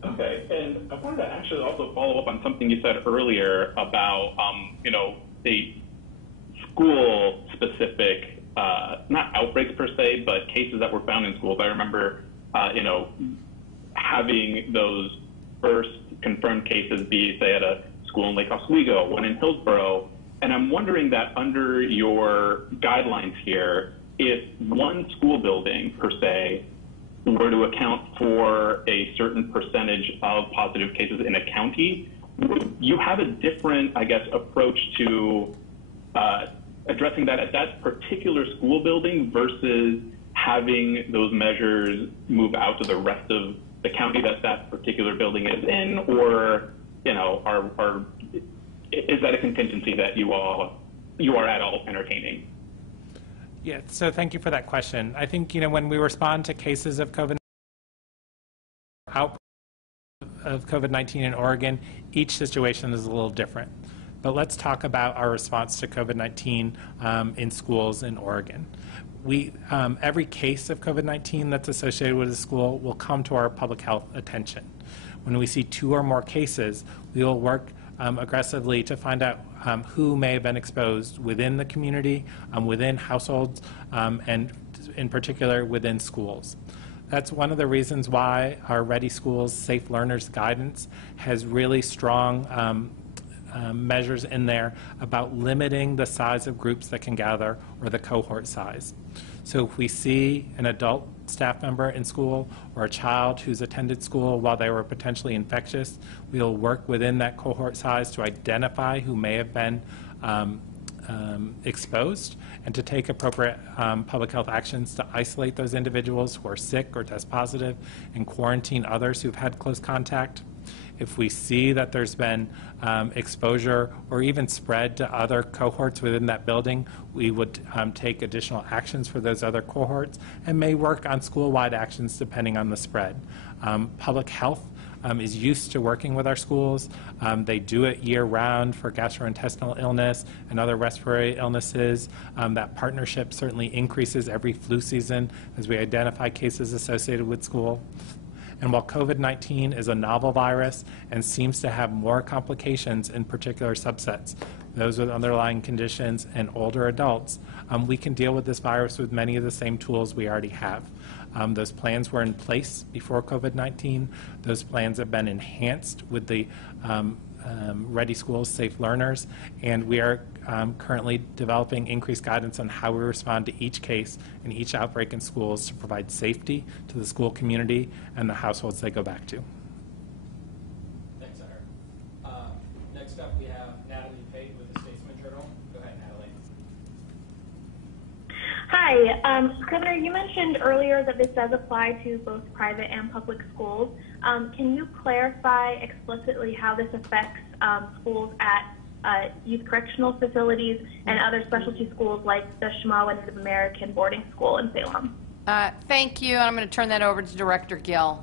Okay, and I wanted to actually also follow up on something you said earlier about, the school-specific, not outbreaks per se, but cases that were found in schools. I remember, having those first confirmed cases be, say, at a school in Lake Oswego, one in Hillsborough, and I'm wondering that under your guidelines here, if one school building, per se, were to account for a certain percentage of positive cases in a county, would you have a different, I guess, approach to addressing that at that particular school building versus having those measures move out to the rest of the county that that particular building is in, or, is that a contingency that you are at all entertaining? Yeah, so thank you for that question. I think, when we respond to cases of COVID-19 in Oregon, each situation is a little different. But let's talk about our response to COVID-19 in schools in Oregon. Every case of COVID-19 that's associated with a school will come to our public health attention. When we see 2 or more cases, we will work aggressively to find out who may have been exposed within the community, within households, and in particular within schools. That's one of the reasons why our Ready Schools Safe Learners guidance has really strong measures in there about limiting the size of groups that can gather or the cohort size. So if we see an adult staff member in school or a child who's attended school while they were potentially infectious, we'll work within that cohort size to identify who may have been exposed and to take appropriate public health actions to isolate those individuals who are sick or test positive and quarantine others who've had close contact. If we see that there's been exposure or even spread to other cohorts within that building, we would take additional actions for those other cohorts and may work on school-wide actions depending on the spread. Public health is used to working with our schools. They do it year-round for gastrointestinal illness and other respiratory illnesses. That partnership certainly increases every flu season as we identify cases associated with school. And while COVID-19 is a novel virus and seems to have more complications in particular subsets, those with underlying conditions and older adults, we can deal with this virus with many of the same tools we already have. Those plans were in place before COVID-19. Those plans have been enhanced with the Ready Schools, Safe Learners, and we are currently developing increased guidance on how we respond to each case and each outbreak in schools to provide safety to the school community and the households they go back to. Thanks, Senator. Next up, we have Natalie Pate with the Statesman Journal. Go ahead, Natalie. Hi. Governor, you mentioned earlier that this does apply to both private and public schools. Can you clarify explicitly how this affects schools at youth correctional facilities and other specialty schools like the Shema Native American boarding school in Salem? Thank you. I'm going to turn that over to Director Gill.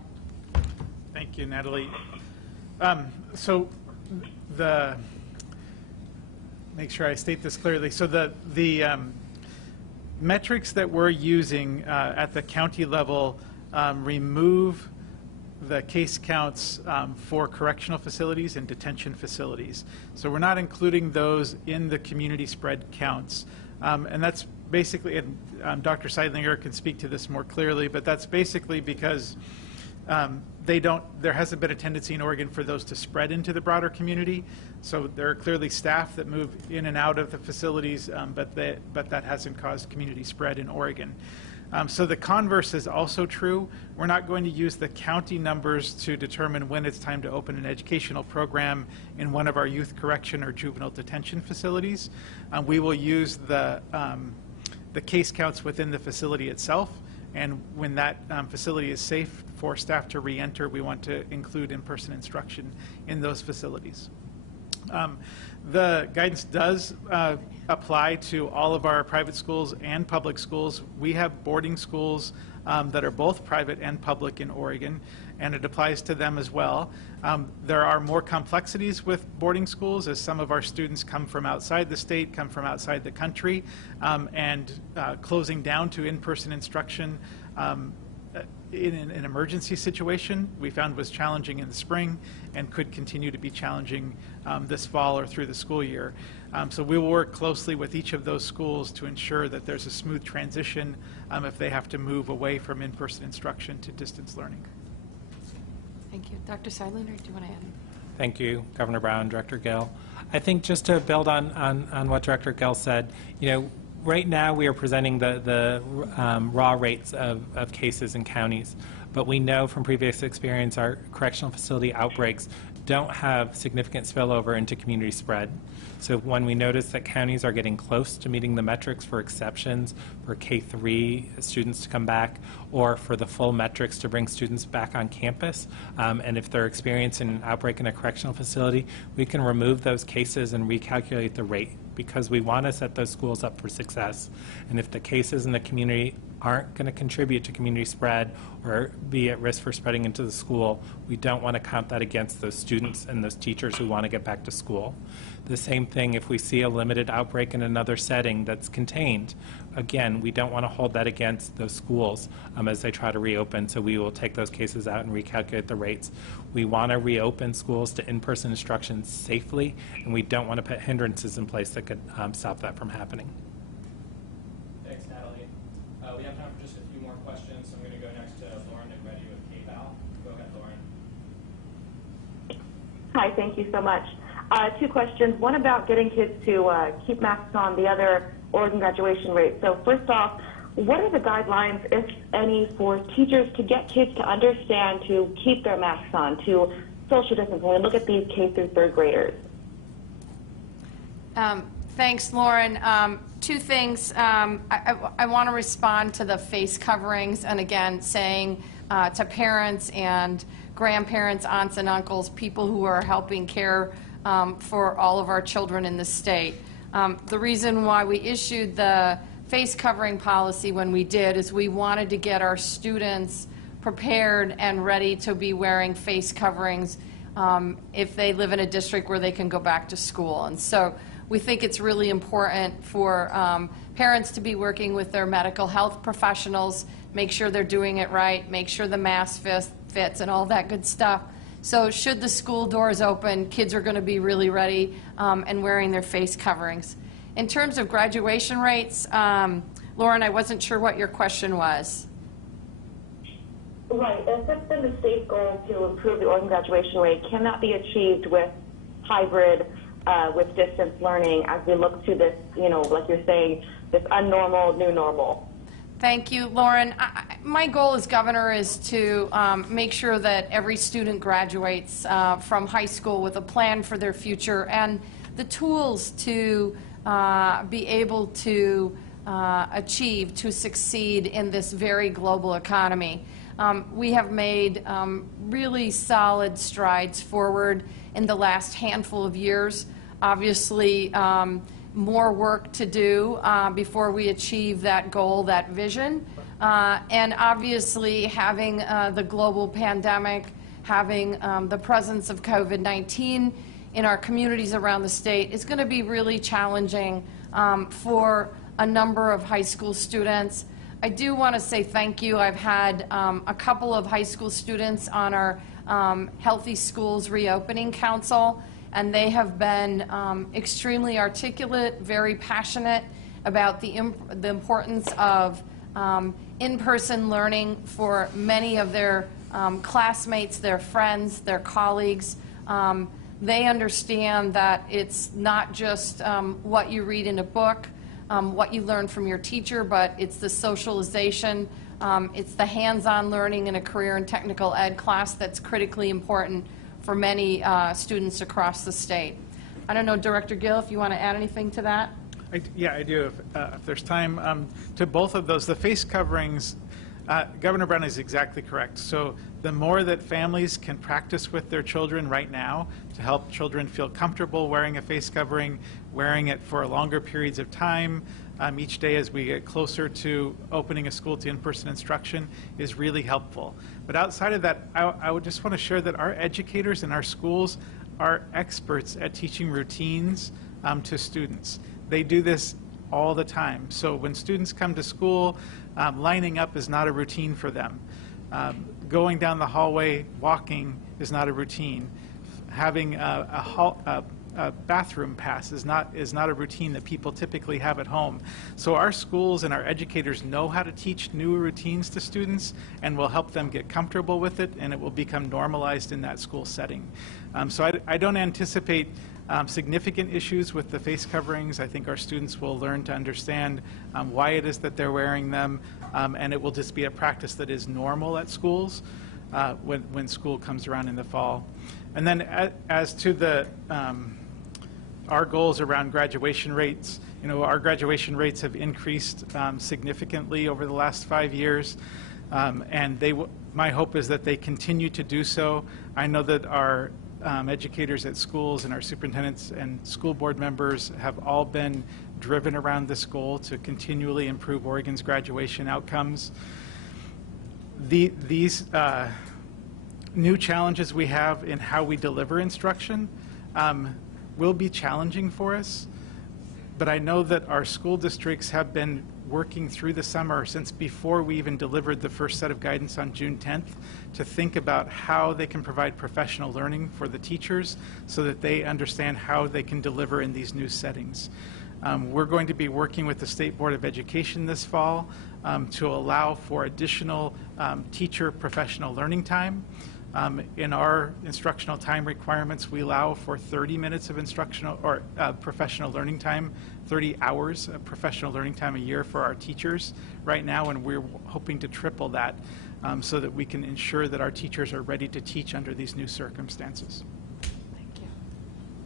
Thank you, Natalie. So make sure I state this clearly. So the metrics that we're using at the county level remove the case counts for correctional facilities and detention facilities. So we're not including those in the community spread counts. And that's basically, and Dr. Seidlinger can speak to this more clearly, but that's basically because there hasn't been a tendency in Oregon for those to spread into the broader community. So there are clearly staff that move in and out of the facilities, but that hasn't caused community spread in Oregon. So the converse is also true. We're not going to use the county numbers to determine when it's time to open an educational program in one of our youth correction or juvenile detention facilities. We will use the case counts within the facility itself, and when that facility is safe for staff to re-enter, we want to include in-person instruction in those facilities. The guidance does apply to all of our private schools and public schools. We have boarding schools that are both private and public in Oregon, and it applies to them as well. There are more complexities with boarding schools as some of our students come from outside the state, come from outside the country, and closing down to in-person instruction in an emergency situation we found was challenging in the spring and could continue to be challenging this fall or through the school year. So we will work closely with each of those schools to ensure that there's a smooth transition if they have to move away from in-person instruction to distance learning. Thank you. Dr. Seidlinger, do you want to add? Thank you, Governor Brown, Director Gill. I think just to build on what Director Gill said, right now we are presenting the raw rates of cases in counties, but we know from previous experience our correctional facility outbreaks don't have significant spillover into community spread. So when we notice that counties are getting close to meeting the metrics for exceptions for K-3 students to come back, or for the full metrics to bring students back on campus, and if they're experiencing an outbreak in a correctional facility, we can remove those cases and recalculate the rate, because we want to set those schools up for success. And if the cases in the community aren't going to contribute to community spread or be at risk for spreading into the school, we don't want to count that against those students and those teachers who want to get back to school. The same thing if we see a limited outbreak in another setting that's contained. Again, we don't want to hold that against those schools as they try to reopen, so we will take those cases out and recalculate the rates. We want to reopen schools to in-person instruction safely, and we don't want to put hindrances in place that could stop that from happening. Thanks, Natalie. We have time for just a few more questions, so I'm going to go next to Lauren and Reddy with KVAL. Go ahead, Lauren. Hi, thank you so much. Two questions. One about getting kids to keep masks on, the other Oregon graduation rate. So first off, what are the guidelines, if any, for teachers to get kids to understand to keep their masks on, to social distance when we look at these K through third graders? Thanks, Lauren. Two things. I want to respond to the face coverings, and again, saying to parents and grandparents, aunts and uncles, people who are helping care for all of our children in the state. The reason why we issued the face covering policy when we did is we wanted to get our students prepared and ready to be wearing face coverings if they live in a district where they can go back to school. And so We think it's really important for parents to be working with their medical health professionals, make sure they're doing it right, make sure the mask fits and all that good stuff. So should the school doors open, kids are going to be really ready and wearing their face coverings. In terms of graduation rates, Lauren, I wasn't sure what your question was. Right. If it's been the state goal to improve the Oregon graduation rate, can that be achieved with hybrid, with distance learning as we look to this, like you're saying, this unnormal new normal? Thank you, Lauren. My goal as governor is to make sure that every student graduates from high school with a plan for their future and the tools to be able to achieve, to succeed in this very global economy. We have made really solid strides forward in the last handful of years. Obviously, more work to do before we achieve that goal, that vision. And obviously, having the global pandemic, having the presence of COVID-19 in our communities around the state is going to be really challenging for a number of high school students. I do want to say thank you. I've had a couple of high school students on our Healthy Schools Reopening Council, and they have been extremely articulate, very passionate about the importance of in-person learning for many of their classmates, their friends, their colleagues. They understand that it's not just what you read in a book, what you learn from your teacher, but it's the socialization, it's the hands-on learning in a career and technical ed class that's critically important for many students across the state. I don't know, Director Gill, if you want to add anything to that? Yeah, I do, if there's time. To both of those, the face coverings, Governor Brown is exactly correct. So the more that families can practice with their children right now to help children feel comfortable wearing a face covering, wearing it for longer periods of time, each day as we get closer to opening a school to in-person instruction is really helpful. But outside of that, I would just want to share that our educators in our schools are experts at teaching routines to students. They do this all the time. So when students come to school, lining up is not a routine for them. Going down the hallway, walking is not a routine. Having a bathroom pass is not a routine that people typically have at home. So our schools and our educators know how to teach new routines to students and will help them get comfortable with it, and it will become normalized in that school setting. So I don't anticipate significant issues with the face coverings. I think our students will learn to understand why it is that they're wearing them, and it will just be a practice that is normal at schools when school comes around in the fall. And then as to the our goals around graduation rates, our graduation rates have increased significantly over the last 5 years, and my hope is that they continue to do so. I know that our educators at schools and our superintendents and school board members have all been driven around this goal to continually improve Oregon's graduation outcomes. These new challenges we have in how we deliver instruction will be challenging for us, but I know that our school districts have been working through the summer since before we even delivered the first set of guidance on June 10th to think about how they can provide professional learning for the teachers so that they understand how they can deliver in these new settings. We're going to be working with the State Board of Education this fall to allow for additional teacher professional learning time. In our instructional time requirements, we allow for 30 minutes of instructional or professional learning time, 30 hours of professional learning time a year for our teachers right now, and we're hoping to triple that so that we can ensure that our teachers are ready to teach under these new circumstances. Thank you.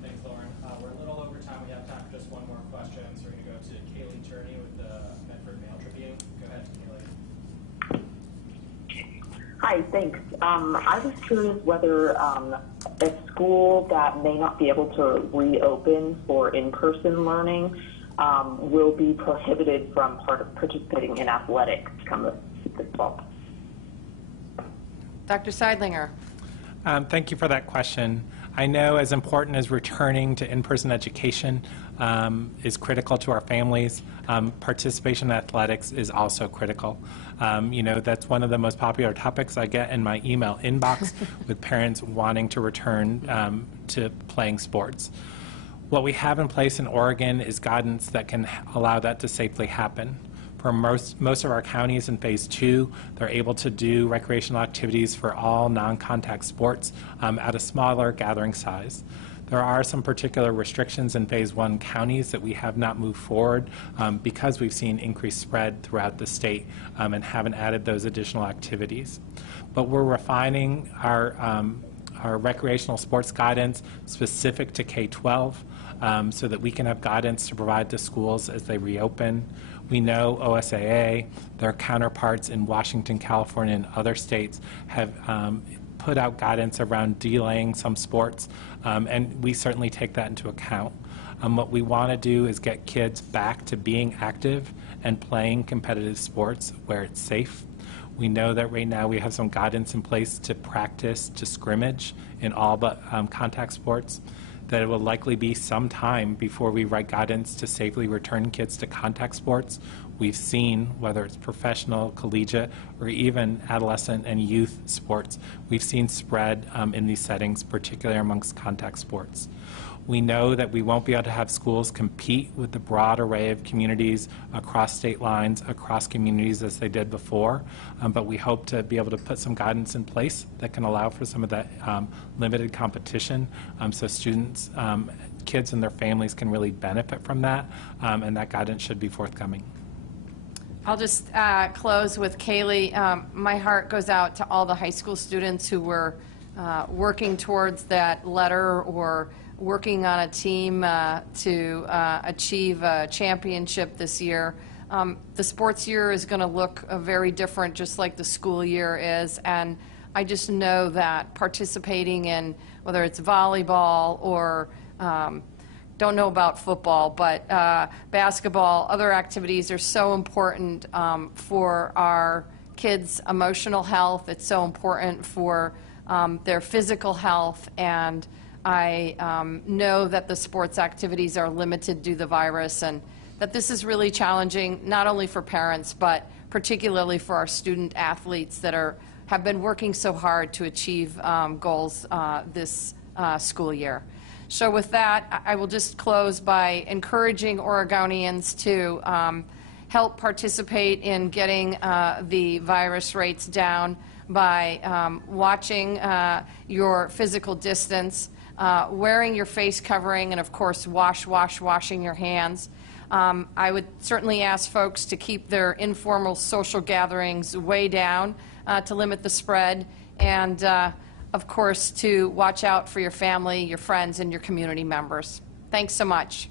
Thanks, Lauren. We're a little over time. We have time for just one more question, so we're going to go to Kaylee Turney with the Medford Mail Tribune. Go ahead, Kaylee. Hi, thanks. I was curious whether a school that may not be able to reopen for in-person learning will be prohibited from participating in athletics come this fall. Dr. Seidlinger. Thank you for that question. I know as important as returning to in-person education is critical to our families, participation in athletics is also critical. You know, that's one of the most popular topics I get in my email inbox with parents wanting to return to playing sports. What we have in place in Oregon is guidance that can allow that to safely happen. For most of our counties in Phase 2, they're able to do recreational activities for all non-contact sports at a smaller gathering size. There are some particular restrictions in Phase 1 counties that we have not moved forward because we've seen increased spread throughout the state and haven't added those additional activities. But we're refining our recreational sports guidance specific to K-12 so that we can have guidance to provide to schools as they reopen. We know OSAA, their counterparts in Washington, California, and other states have put out guidance around delaying some sports, and we certainly take that into account. What we want to do is get kids back to being active and playing competitive sports where it's safe. We know that right now we have some guidance in place to practice to scrimmage in all but contact sports, that it will likely be some time before we write guidance to safely return kids to contact sports. We've seen, whether it's professional, collegiate, or even adolescent and youth sports, we've seen spread in these settings, particularly amongst contact sports. We know that we won't be able to have schools compete with the broad array of communities across state lines, across communities as they did before, but we hope to be able to put some guidance in place that can allow for some of that limited competition so students, kids and their families can really benefit from that, and that guidance should be forthcoming. I'll just close with Kaylee. My heart goes out to all the high school students who were working towards that letter or working on a team to achieve a championship this year. The sports year is going to look very different, just like the school year is, and I just know that participating in, whether it's volleyball or don't know about football, but basketball, other activities are so important for our kids' emotional health. It's so important for their physical health, and I know that the sports activities are limited due to the virus, and that this is really challenging, not only for parents, but particularly for our student athletes that have been working so hard to achieve goals this school year. So with that, I will just close by encouraging Oregonians to help participate in getting the virus rates down by watching your physical distance, wearing your face covering, and of course washing your hands. I would certainly ask folks to keep their informal social gatherings way down to limit the spread, and of course to watch out for your family, your friends, and your community members. Thanks so much.